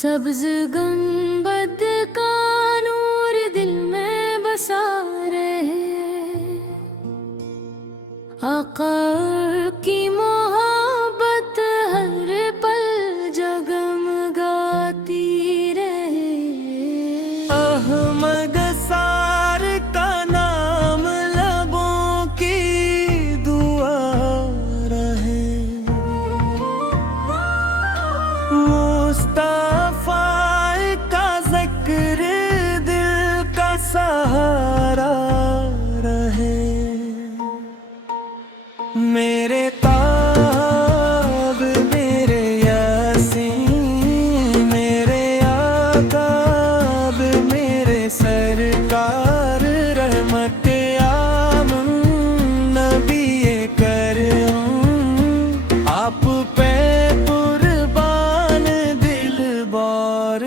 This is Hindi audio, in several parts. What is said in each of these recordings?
सब्ज गुंबद का नूर दिल में बसा रहे, आका की मोहब्बत हर पल जगमगाती रहे। अहमद सार का नाम लबों की दुआ रहे, मुस्तफा का जिक्र दिल का सहारा रहे। मेरे ताब मेरे यासीन मेरे आकाब मेरे सरकार रहमत आम नबी करम आप पे कुर्बान दिल बार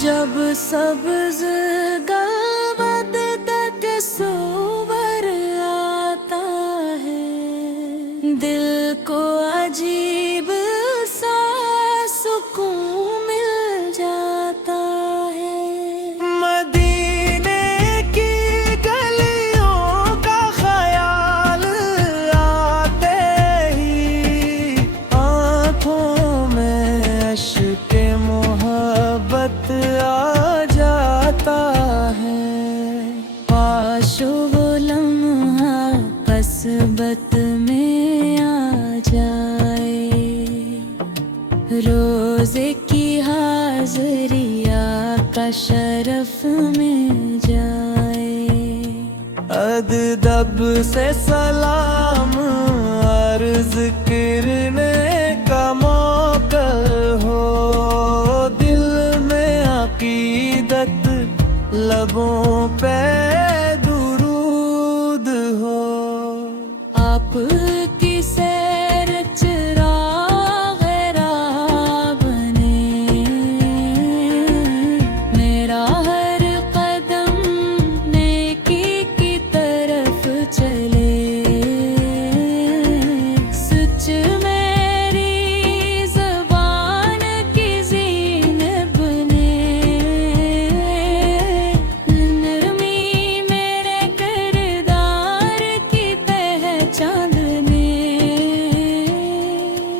जब सब्ज गलबद तक सोबर आता है, दिल को अजीब सा सुकून मिल जाता है। मदीने की गलियों का ख्याल आते ही आँखों में अश्क मोहब्बत आ जाता है। आशो वो लम्हा कसबत में आ जाए, रोजे की हाज़रिया का शरफ में जाए। अदब से सलाम अर्ज करने का मौका हो, दिल में अकीदत लबों पे दुरूद हो। आप की सैर चिराग राह बने, मेरा हर कदम नेकी की तरफ चले। सच मेरी ज़बान की ज़ीनत बने, नरमी मेरे किरदार की पहचान ने।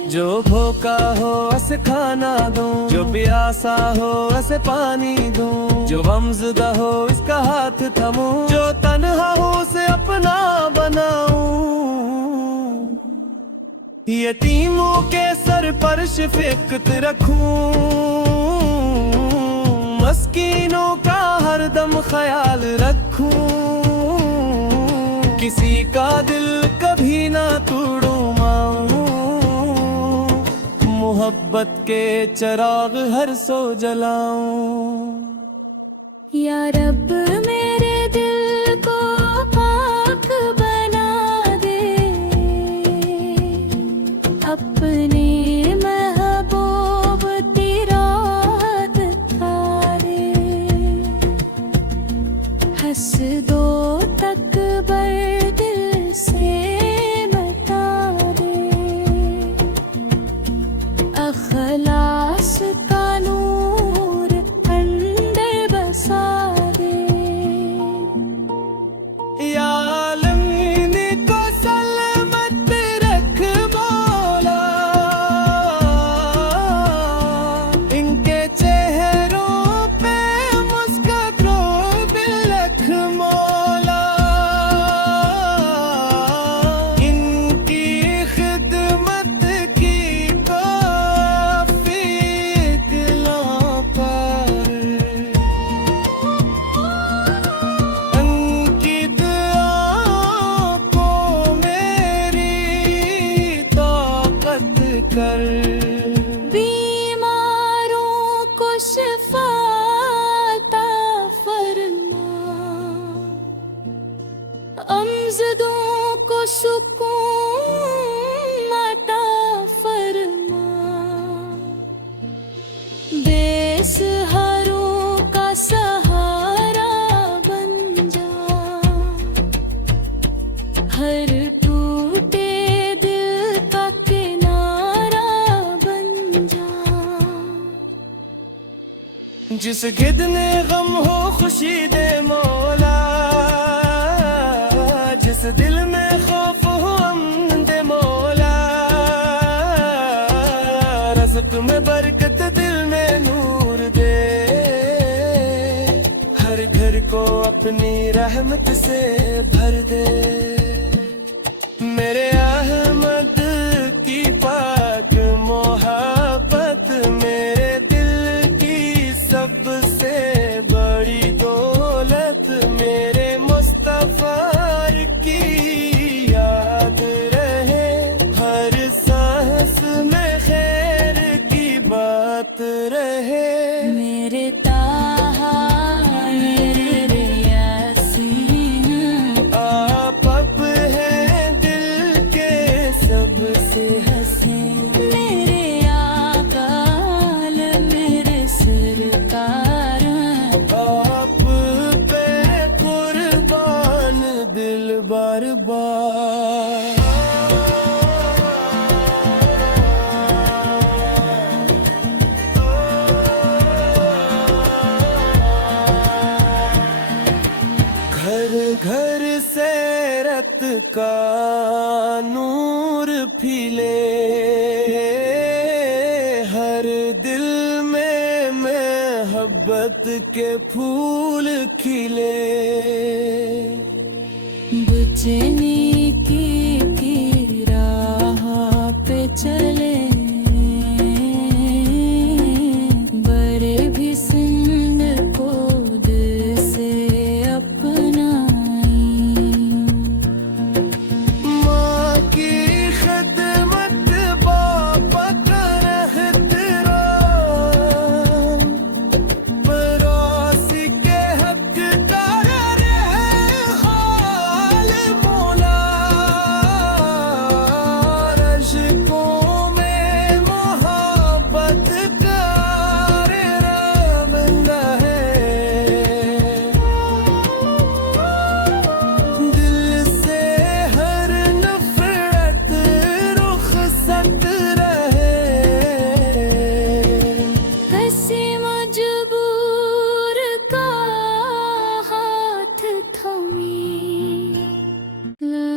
जो भूखा हो उसे खाना दूं, जो प्यासा हो उसे पानी दूं, जो गमज़दा हो इसका हाथ थमूं, जो तन्हा हो उसे अपना बनाऊं। यतीमों के सर पर शफ़क़त रखूं, मस्कीनों का हरदम ख्याल रखूं, किसी का दिल कभी ना तोड़ूं। मोहब्बत के चिराग हर सो जलाऊं। या रब मेरे दिल को पाक बना दे, अपने महबूब तेरा दिखा दे। हंस दो तकबर दिल से मिटा दे, अखलास का नूर अंदर बसा दे। या आलमीन को सलामत रख मौला, इनके चेहरों पे मुस्कुराहट रख मौला, इनकी खिदमत की काफी दिलों पर अंकित आँखों मेरी ताकत कर। बीमारों को शिफा अता फरमा, अमजदों को सुकून अता फरमा, बेसहारों का सहारा हर टूटे दिल का किनारा बन जा। जिस गिद ने गम हो खुशी दे मौला, जिस दिल में खौफ हो अमन दे मौला, रज़्क़ में बरकत दिल में नूर दे, हर घर को अपनी रहमत से भर दे। मेरे अहमद की पाक मोहब्बत मेरे दिल की सबसे बड़ी दौलत, मेरे मुस्तफा की याद रहे, हर सांस में खैर की बात रहे। मेरे ताहा मेरे यासीन, आप अब हैं दिल के सबसे हसीन। मेरे आकाल मेरे सरकार, आप पे कुर्बान दिल बार बार। घर घर से रत का नूर फिले, हर दिल में मोहब्बत के फूल खिले। बुझने की राह पे चले, बड़े भी सिंध को दिल से अपनाई। माँ की खिदमत बाबा का एहतराम, पड़ोसी के हकदार रहे हाल मौला, रज़्क़ों में मोहब्बत का रब है। दिल से हर नफरत रुखसत रहे, हंसी मजबूर का हाथ थमी। ला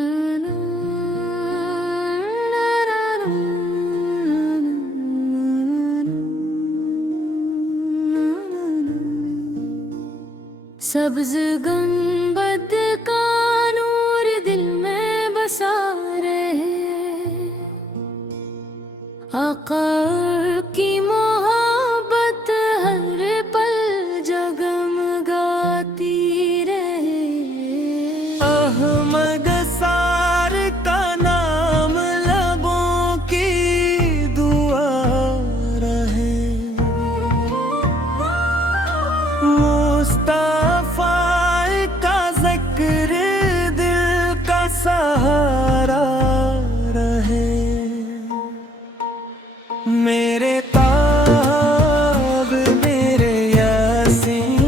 ला ला ला ला सब्ज गुंबद का नूर दिल में बसा रहे, आका की मोहब्बत हर पल जगमगाती रहे। अहमद सार का नाम लबों की दुआ रहे, मुस्तफा का जिक्र दिल का सहारा रहे। मेरे ताब मेरे यासीन,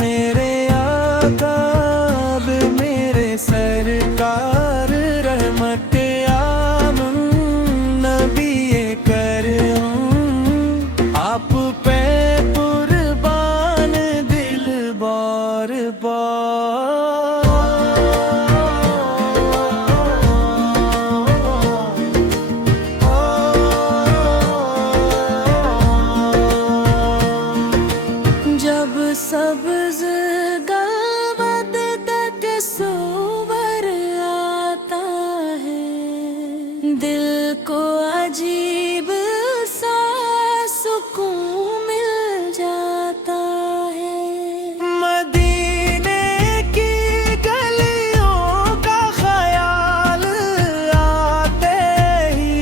मेरे आकाब मेरे सरकार, रहमत आमन नबी करम, आप पे कुर्बान दिल बार जब सब्ज गलबद तक सोबर आता है, दिल को अजीब सा सुकून मिल जाता है। मदीने की गलियों का ख्याल आते ही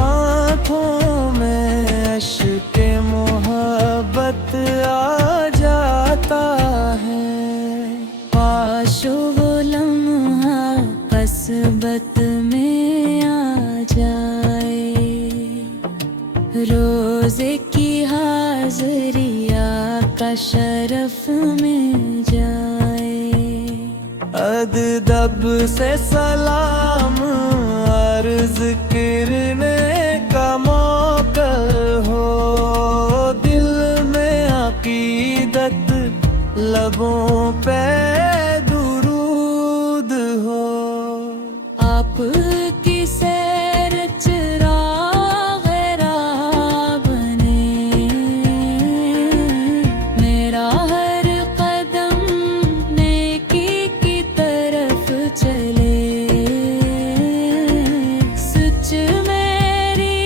आँखों में अश्क मोहब्बत आ जाता है। आशो वो लम्हा कसबत में आ जाए, रोजे की हाज़रिया का शरफ मिल जाए। अदब से सलाम अर्ज करने का मौका हो, दिल में अकीदत लबों पे दुरूद हो। आपकी सैर चिराग राह बने, मेरा हर कदम नेकी की तरफ चले। सच मेरी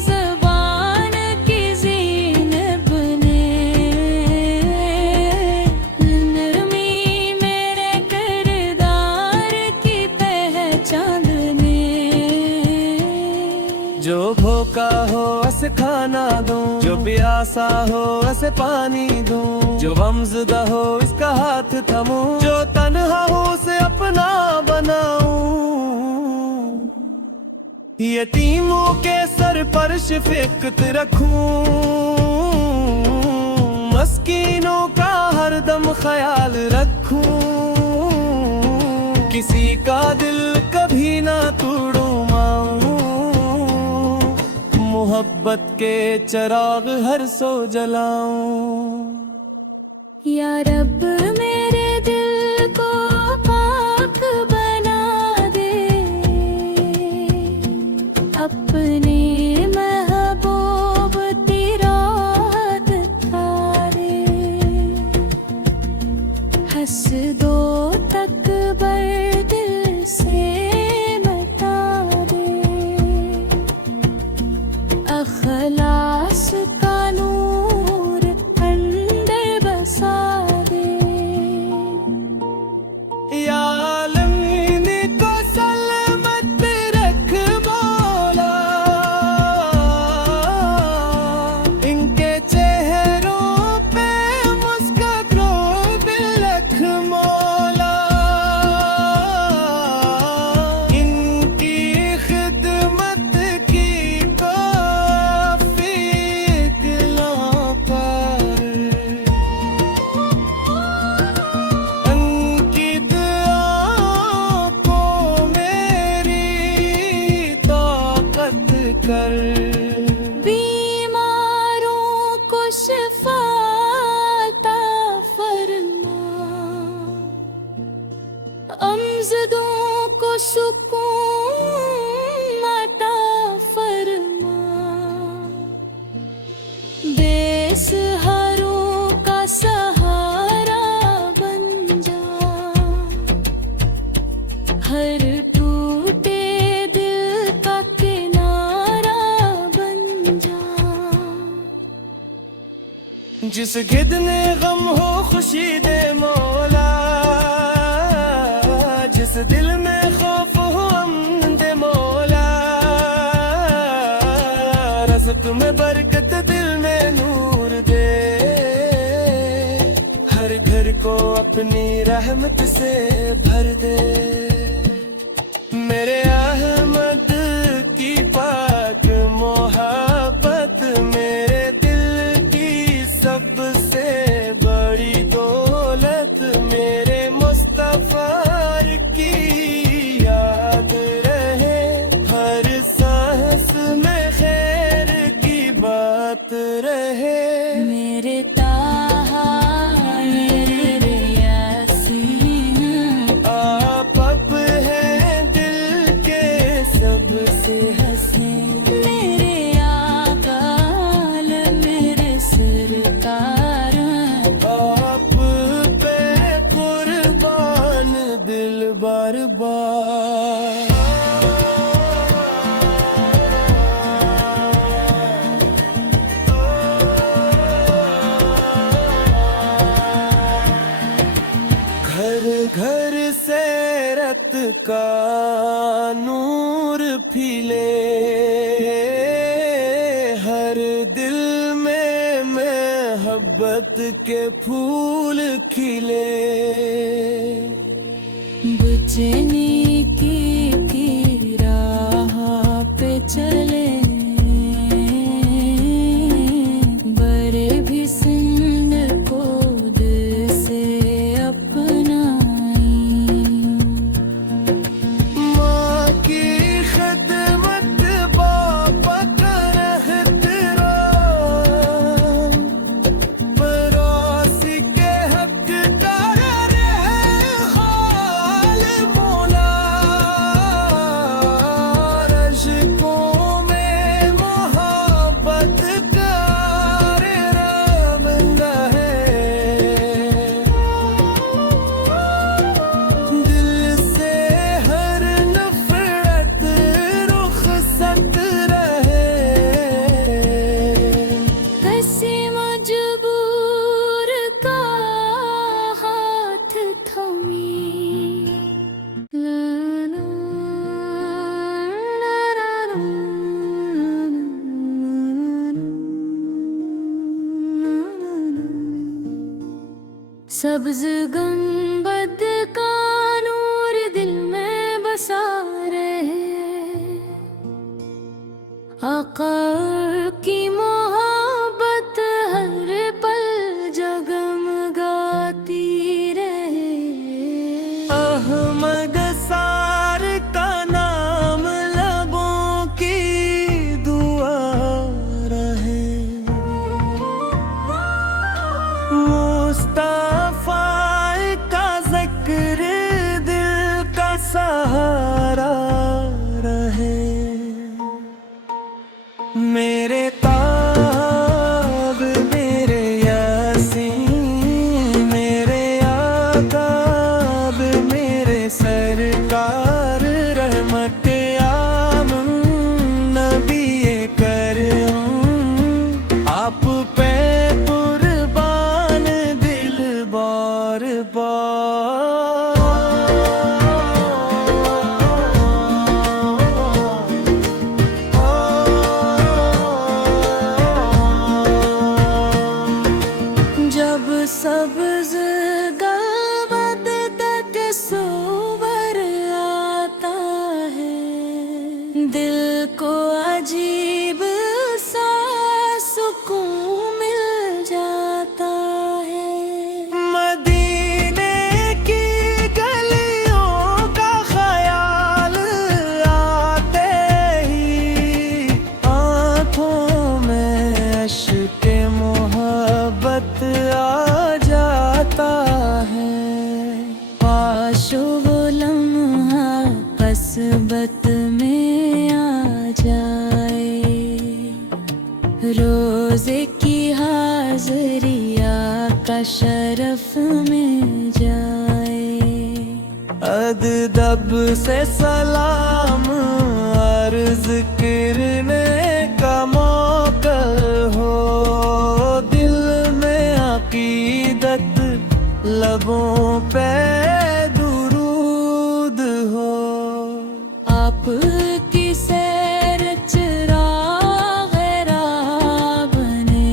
ज़बान की ज़ीन बने, नरमी मेरे किरदार की पहचान ने। जो भूखा हो उसे खाना दूं, जो प्यासा हो उसे पानी दूं, जो गमज़दा हो इसका हाथ थमूं, जो तन्हा हो उसे अपना बनाऊं। यतीमों के सर पर शफ़क़त रखूं, मस्कीनों का हरदम ख्याल रखूं, किसी का दिल कभी ना तोड़ूं। मोहब्बत के चिराग हर सो जलाऊं। या रब मेरे दिल को पाक बना दे, अपने महबूब तेरा दिखा दे। हंस दो तकबर दिल से मिटा दे, अखलास का नूर अंदर बसा दे। या आलमीन को सलामत रख मौला, इनके चेहरों पे मुस्कुराहट रख मौला, इनकी खिदमत की कर। बीमारों को शिफा अता फरमा, अमजदों को सुकून अता फरमा, बेसहारों का सहारा बन जा, हर टूटे दिल का जिस गिदने गम हो खुशी दे मौला, जिस दिल में खौफ हो अमन दे मौला, रज़्क़ में बरकत दिल में नूर दे, हर घर को अपनी रहमत से भर दे। मेरे अहमद की पाक मोहब्बत मेरे सबसे बड़ी दौलत, मेरे मुस्तफा की याद रहे, हर सांस में खैर की बात रहे। मेरे ताहा मेरे यासीन, आप अब हैं दिल के सबसे हसीन, मेरे आकाल मेरे सरकार, आप पे कुर्बान दिल बार बार। घर घर से रत का नूर फिले, हर दिल में मोहब्बत के फूल खिले। बुझने की राह पे चले, बड़े भी सिंध को दिल से अपनाई, सब्ज गुंबद का नूर दिल में बसा रहे, आका की मोहब्बत हर पल जगमगाती रहे। अहमद सार का नाम लबों की दुआ रहे, मुस्तफा का जिक्र दिल का सहारा रहे। मेरे ताब मेरे यासीन मेरे आकाब मेरे सरकार रहमत आम नबी करम आप पे कुर्बान दिल बार जब सब्ज गलबद तक सोवर आता है, दिल को अजीब सा सुकून मिल जाता है। मदीने की गलियों का ख्याल आते ही आँखों में अश्क मोहब्बत आ जाता है। पाशो वो लम्हा कसबत में आ जाए, रोजे की हाजरिया का शरफ में जाए। अदब से सलाम अर्ज करने का मौका हो, दिल में अकीदत लबों पे दुरूद हो। आप की सैर चिराग राह बने,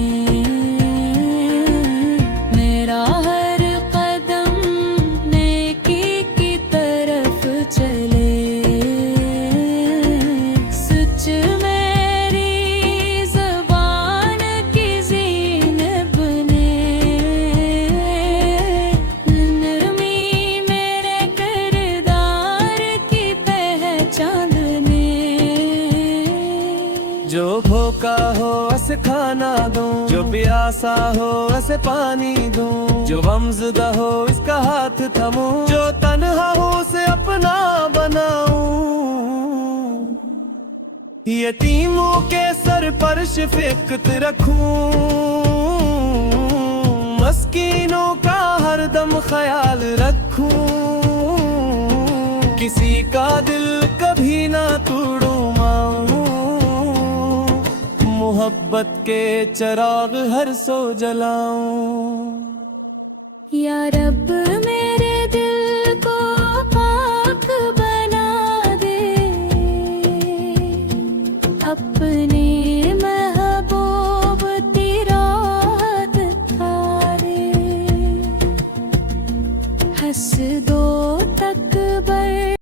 मेरा हर कदम नेकी की तरफ चले। सच मेरी ज़बान की ज़ीनत बने, नरमी मेरे किरदार की पहचान बने। जो भूखा हो उसे खाना दूं, जो प्यासा हो उसे पानी दूं, जो गमज़दा हो इसका हाथ थमूं, जो तन्हा हो उसे अपना बनाऊं। यतीमों के सर पर शफ़क़त रखूं, मस्कीनों का हरदम ख्याल रखूं, किसी का दिल कभी ना तोड़ूं। मोहब्बत के चिराग हर सो जलाऊं। या रब